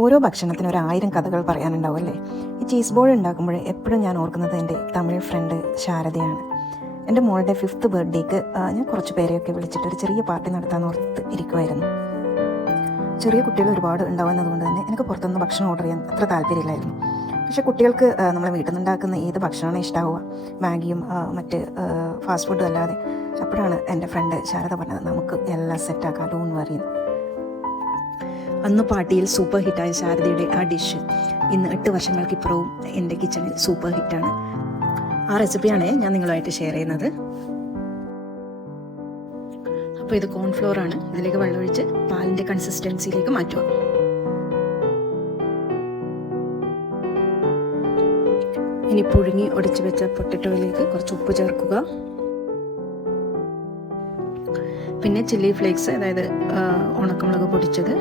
ഓരോ ഭക്ഷണത്തിനും 1000 കഥകൾ പറയാനുണ്ടാവും അല്ലേ? ഈ ചീസ് ബോൾ ഉണ്ടാക്കുമ്പോൾ എപ്പോഴും ഞാൻ ഓർക്കുന്നത് എൻ്റെ തമിഴ് ഫ്രണ്ട് ശാരദയാണ്. എൻ്റെ മോളുടെ 5th ബർത്ത്ഡേക്ക് ഞാൻ കുറച്ച് പേരെയൊക്കെ വിളിച്ചിട്ട് ഒരു ചെറിയ പാർട്ടി നടത്താമെന്ന് ഓർത്ത് ഇരിക്കുമായിരുന്നു. ചെറിയ കുട്ടികൾ ഒരുപാട് ഉണ്ടാവുന്നതുകൊണ്ട് തന്നെ എനിക്ക് പുറത്തുനിന്ന് ഭക്ഷണം ഓർഡർ ചെയ്യാൻ അത്ര താല്പര്യമില്ലായിരുന്നു. പക്ഷേ കുട്ടികൾക്ക് നമ്മളെ വീട്ടിൽ നിന്നുണ്ടാക്കുന്ന ഏത് ഭക്ഷണമാണ് ഇഷ്ടമാവുക, മാഗിയും മറ്റ് ഫാസ്റ്റ് ഫുഡും അല്ലാതെ. അപ്പോഴാണ് എൻ്റെ ഫ്രണ്ട് ശാരദ പറഞ്ഞത്, നമുക്ക് എല്ലാം സെറ്റാക്കാലോ എന്ന് പറയുന്നു. അന്ന് പാർട്ടിയിൽ സൂപ്പർ ഹിറ്റായ ശാരദയുടെ ആ ഡിഷ് ഇന്ന് 8 വർഷങ്ങൾക്കിപ്പുറവും എൻ്റെ കിച്ചണിൽ സൂപ്പർ ഹിറ്റാണ്. ആ റെസിപ്പിയാണ് ഞാൻ നിങ്ങളുമായിട്ട് ഷെയർ ചെയ്യുന്നത്. അപ്പോൾ ഇത് കോൺഫ്ലോറാണ്. ഇതിലേക്ക് വെള്ളമൊഴിച്ച് പാലിൻ്റെ കൺസിസ്റ്റൻസിയിലേക്ക് മാറ്റുക. ഇനി പുഴുങ്ങി ഒടിച്ച് വെച്ച പൊട്ടറ്റോയിലേക്ക് കുറച്ച് ഉപ്പ് ചേർക്കുക. പിന്നെ ചില്ലി ഫ്ലേക്സ്, അതായത് ഉണക്കമുളക് പൊടിച്ചത്,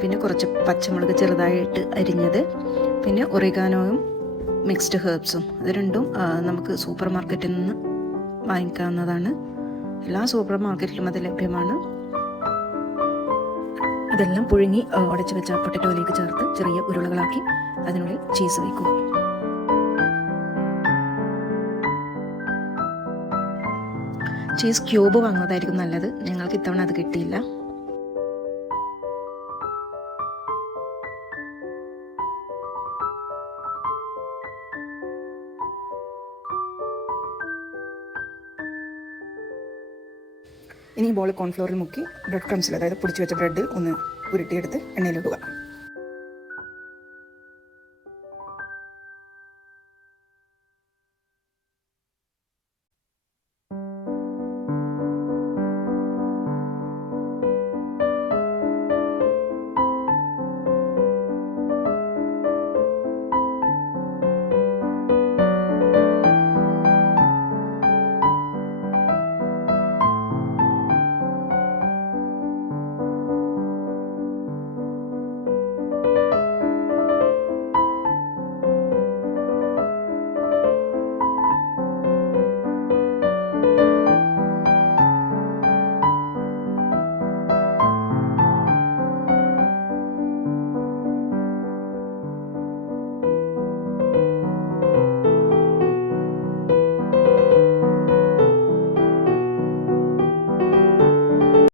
പിന്നെ കുറച്ച് പച്ചമുളക് ചെറുതായിട്ട് അരിഞ്ഞത്, പിന്നെ ഒറിഗാനോയും മിക്സ്ഡ് ഹെർബ്സും. ഇത് രണ്ടും നമുക്ക് സൂപ്പർ മാർക്കറ്റിൽ നിന്ന് വാങ്ങിക്കാവുന്നതാണ്. എല്ലാ സൂപ്പർ മാർക്കറ്റിലും അത് ലഭ്യമാണ്. ഇതെല്ലാം പുഴുങ്ങി ഉടച്ച് വെച്ച പൊട്ടറ്റോയിലേക്ക് ചേർത്ത് ചെറിയ ഉരുളകളാക്കി അതിനുള്ളിൽ ചീസ് വയ്ക്കുക. ചീസ് ക്യൂബ് വാങ്ങുന്നതായിരിക്കും നല്ലത്. ഞങ്ങൾക്ക് ഇത്തവണ അത് കിട്ടിയില്ല. ഇനി ബോൾ കോൺഫ്ലോറിൽ മുക്കി ബ്രെഡ് ക്രംസിൽ, അതായത് പൊടിച്ച് വെച്ച ബ്രെഡ് ഒന്ന് ഉരുട്ടിയെടുത്ത് എണ്ണയിലിടുക.